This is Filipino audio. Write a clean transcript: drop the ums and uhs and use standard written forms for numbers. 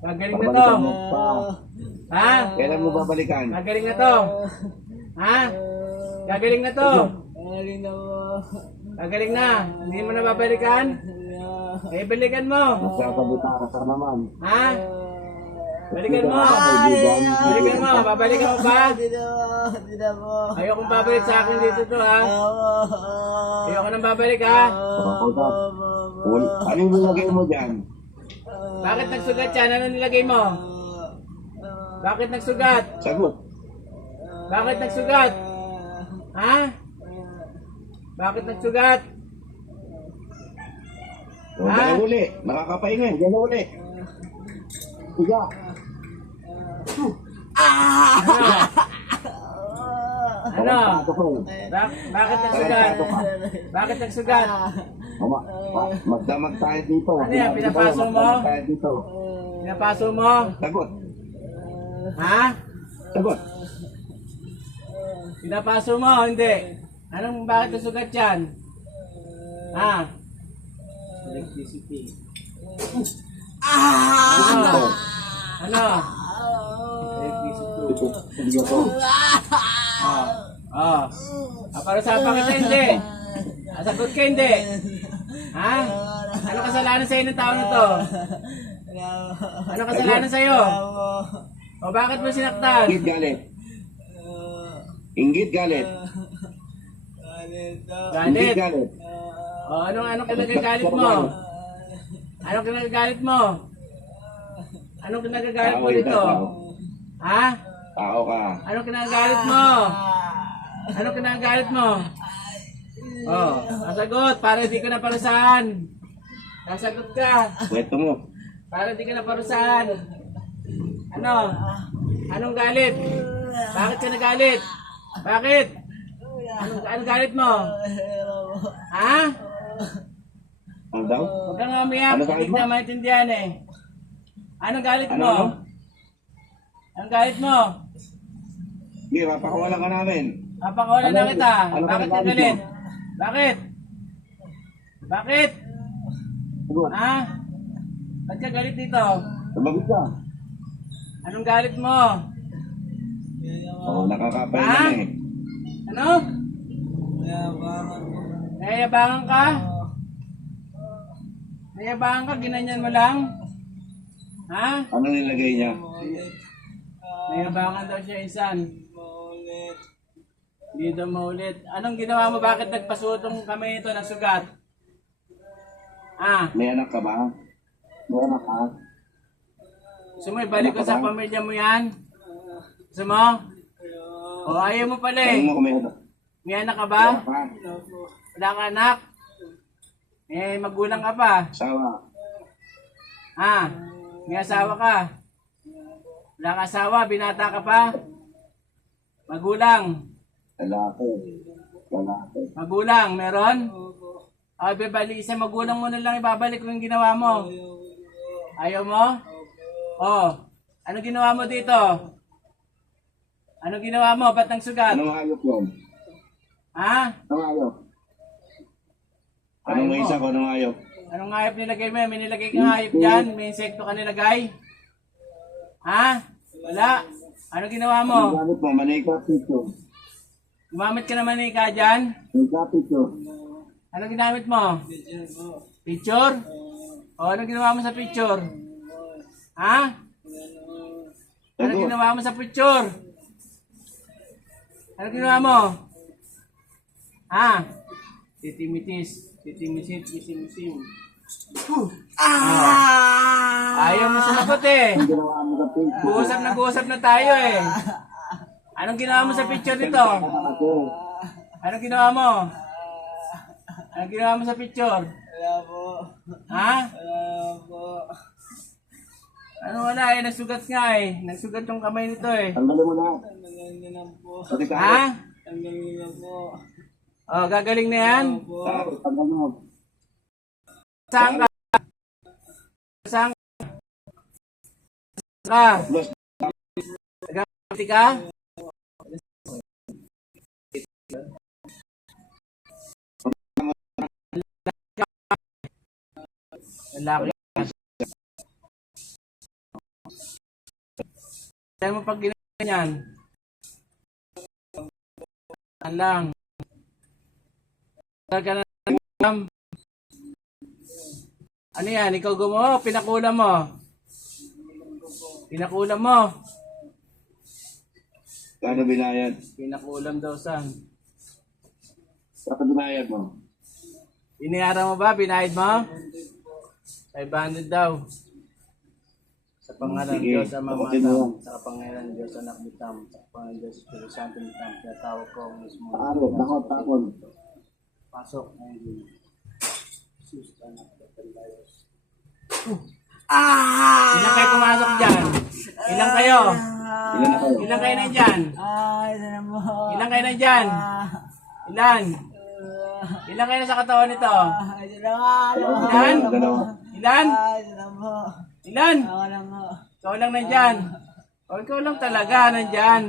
Gagaling na to. Babalikan mo pa. Ha? Kailan mo babalikan? Gagaling na to. Ha? Gagaling na to. Galing na po. Gagaling na. Hindi mo na babalikan? Eh, balikan mo. Magsasalita ka sa naman. Ha? Balikan mo. Kaibigan. Balikan mo. Babalikan mo ba? Hindi na po. Hindi na po. Ayokong babalik sa akin dito to, ha? Ayoko nang babalik, ha? Ano yung nilagay mo dyan? Bakit nagsugat yan? Ano nilagay mo? Bakit nagsugat? Sagot. Bakit nagsugat? Ha? Bakit nagsugat? Huwag ka na uli. Nakakapahinga. Huwag ka na uli. Siga. Ano? Tarantado ko. Bakit nagsugat? Bakit nagsugat? Magdamag tayo dito. Ano yan, pinapaso mo? Magdamag tayo dito. Pinapaso mo? Sagot. Ha? Sagot. Pinapaso mo? Hindi. Anong bakit nagsugat yan? Ha? Electricity. Ano? Ano? Electricity. Hindi ako. Oh. Para sa kita hindi. Sagot ka hindi. Ha? Ano kasalanan sa'yo ng tao na to? Ano kasalanan sa'yo? O bakit mo sinaktan? Inggit galit. Inggit galit. Inggit Galit. galit. O anong kinagagalit mo? Anong kinagagalit mo? Anong kinagagalit mo dito? Ha? Tao ka. Anong kinagagalit mo? Anong kinagagalit mo? Oh, sasagot para hindi ka na parusahan. Sasagot ka Kwento mo. para hindi ka na parusahan. Ano? Anong galit? Bakit ka nagalit? Bakit? Anong galit mo? Ha? Ano daw? Huwag kang umiyak. Ano galit Hindi mo? na maintindihan eh. Anong galit Ano? mo? Anong galit mo? Sige, mapakawalan ka namin. Papakawalan na kita. Ano Bakit ka galit mo? galit? Bakit? Bakit? Sagot. Ha? Ba't ka galit dito? Sabagot ka. Anong galit mo? Oo, nakakapahinga Ha? na eh. Ano? Nayabangan ka? Nayabangan ka? Ginanyan mo lang? Ha? Ano nilagay niya? Nayabangan daw siya insan. Hindi daw maulit. Anong ginawa mo? Bakit nagpasutong kamay ito ng sugat? Ah, May anak ka ba? May anak ka? gusto mo ibalik ko sa pamilya mo yan? Gusto mo? O ayaw mo pala Tanong eh. mo kung may anak. May anak ka May ba? anak ka? Wala ka anak? Eh, magulang ka pa. Asawa. Ah, may asawa ka. Wala ka asawa, binata ka pa. Magulang. Lalaki. Lalaki. Magulang, meron? Ay, bebali, isa magulang mo na lang ibabalik kung yung ginawa mo. Ayaw mo? Oh, ano ginawa mo dito? Ano ginawa mo? Ba't nang sugat? Anong hayop yun? Ha? Anong hayop? Anong Hayop may mo. isa ko? Anong hayop? Anong hayop nilagay mo? May nilagay kang hayop dyan? May insekto ka nilagay? Ha? Wala. Ano ginawa mo? Anong gamit mo? Manika picture. Gumamit ka naman ni ka dyan? Manika picture. Ano ginamit mo? Picture? O ano ginawa mo sa picture? Ha? Ano Sagot. ginawa mo sa picture? Ano ginawa mo? Ha? Titimitis. Titimisit. Titimisim. Ayaw mo sumagot eh. Ang ginawa mo sa picture. Nag-uusap na tayo eh. Anong ginawa mo sa picture nito? Ako. Anong ginawa mo? Anong ginawa mo sa picture? Wala po. Ha? Wala po. Ano wala eh, nagsugat nga eh. Nagsugat yung kamay nito eh. Tanggalin mo na. Tanggalin niyo na po. Pati ka. Ha? Tanggalin niyo na po. Oh, gagaling na yan? Po. Tanggalin mo. Saan ka? Saan ka? Nagkakapiti ka? Lalaki. Kaya mo pag ganyan. Yan lang. Ka na ng ano yan? Ikaw gumawa, pinakulam mo. Pinakulam mo. Kano binayad? Pinakulam daw san. Kano binayad mo? Inayaran mo ba? Binayad mo? 500 daw. Sa pangalan ng Sige, Diyos Ama tapusin mo yan. Matam, sa pangalan ng Diyos Anak Mitam, sa pangalan ng Diyos Espiritu Santo Mitam, tinatawag ko ang mismo. Takot. Pasok. Jesus, anak ng Diyos. Ilan kayo pumasok dyan? Ilan kayo? Ilan ako? Ilan kayo na dyan? Ito na po. Ilan kayo na dyan? Ilan? Ilan kayo na sa katawan nito? Ito na nga. Ilan? Dalawa. Ilan? Ito na po. Ilan? Ako lang po. Ikaw lang nandyan. O ikaw lang talaga nandyan.